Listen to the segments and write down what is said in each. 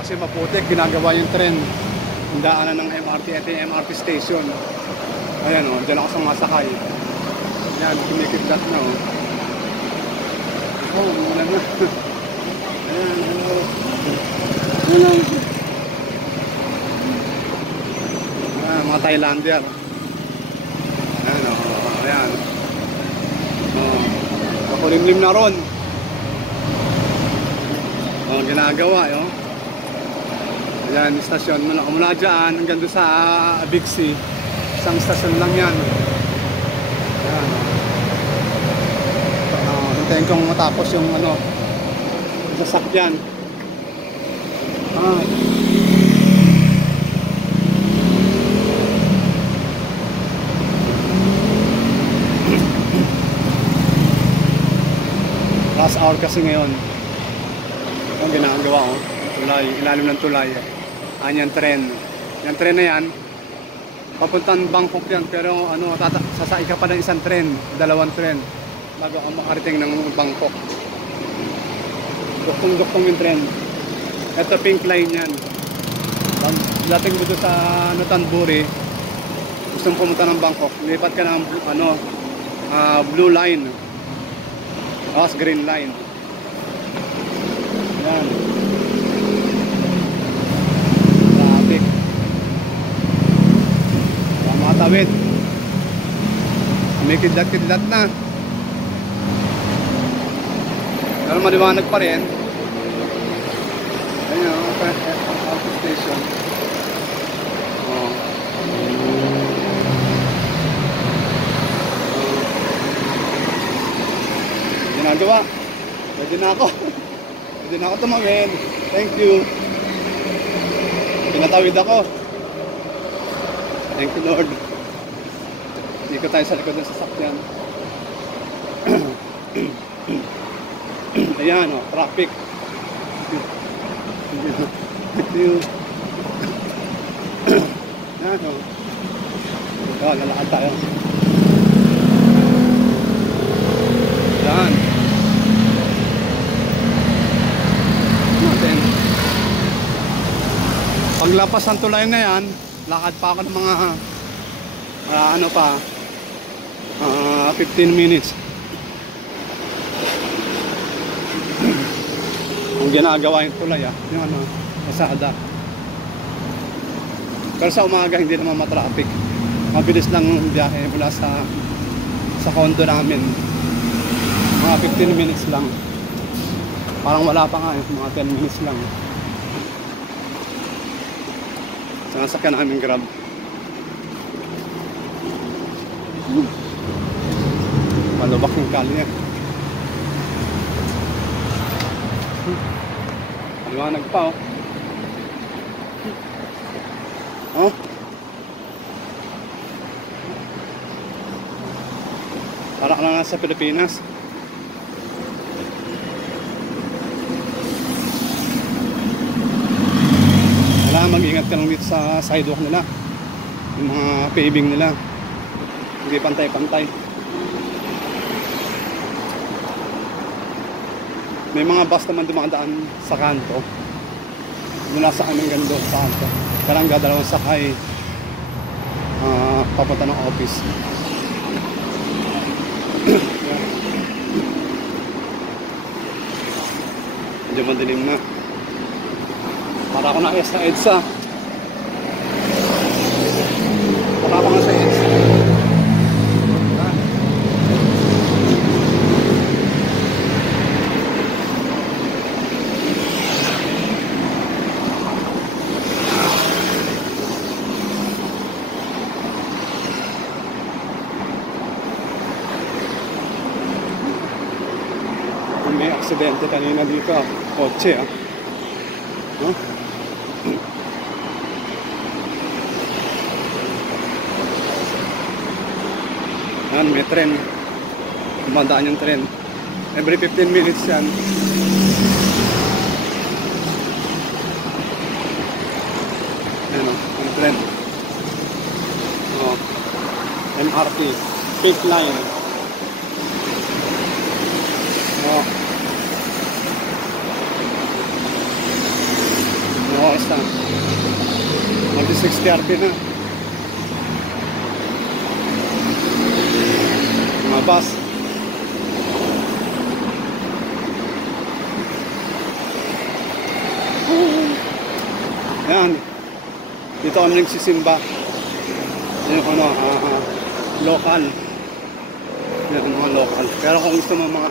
Kasi maputik, ginagawa yung tren. Yung daanan ng MRT, ito yung MRT station. Ayan o, dyan ako sumasakay. Ayan, kumikidlat na o. Oh, wala na. Ayan, hello. Hello. Ayan, mga Thailander. Ayan o, ayan. Makulimlim na ron. O, ginagawa o. Ayan, istasyon. Mula dyan hanggang doon sa Big C. Isang istasyon lang yan. Ayan. Hintayin kong matapos yung ano, sasakyan. Rush hour kasi ngayon. Ang ginagawa ko. Tulay, ilalim ng tulay. Yan tren. Yung tren na yan, papuntang Bangkok yan, pero ano, sasakay ka pa ng isang tren, dalawang tren bago ang makarating ng Bangkok. Duktong-duktong yung tren. Ito pink line yan. Dating mo doon sa Notanburi, gusto mo pumunta ng Bangkok, lipat ka ng ano, blue line, tapos green line. Yan. Tawid. May kidlat-kidlat na. Pero maliwanag pa rin. Ayan o, auto station. Ginagawa. Pwede na ako. Pwede na ako tumawid. Thank you. Pinatawid ako. Thank you, Lord. Dito tayo sa likod ng sasakyan. Ayan o, traffic. Thank you. Ayan o. Lalakad tayo. Ayan. Natin. Paglapas ng tulay na yan, lakad pa ako ng mga ano pa 15 minutes. Ang ginagawa yung tulay yung ano, pasada. Pero sa umaga hindi naman matraffic. Mabilis lang biyahe mula sa condo namin. Mga 15 minutes lang. Parang wala pa nga mga 10 minutes lang. Sinasakyan namin Grab. Malubak yung kalye. Maliwanag pa oh. Para ka lang sa Pilipinas. Wala, mag-ingat ka lang dito sa sidewalk nila. Yung mga paving nila. Hindi pantay-pantay. May mga bus naman dumadaan sa kanto. Mula sa aming gando sa kanto. Parang dalawang sakay papunta ng office. Medyo madilim na. Para ako na sa EDSA. Para ako na sa EDSA. May aksidente kanina dito, kotse no? Yan, may tren. Dumadaan yung tren. Every 15 minutes yan. Yan o, yung tren. MRT, pink line. oras na? Magdi 6:30 na. Mga bus. Ayan. Dito kami nagsisimba. Yung ano, local. Yan ang mga local. Pero kung gusto mo mga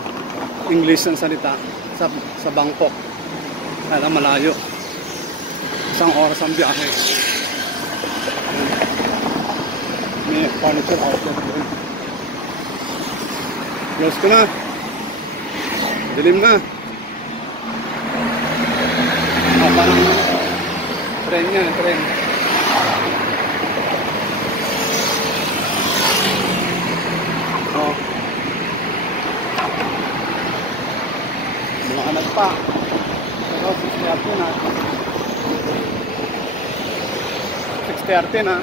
English ang salita sa Bangkok, kaya malayo. Isang oras ang biyahe. May furniture outlet doon. Close ko na. Dilim na. Parang tren yan, tren. Oh. Mga anak pa. Pero 6:30 na. 6:30 na.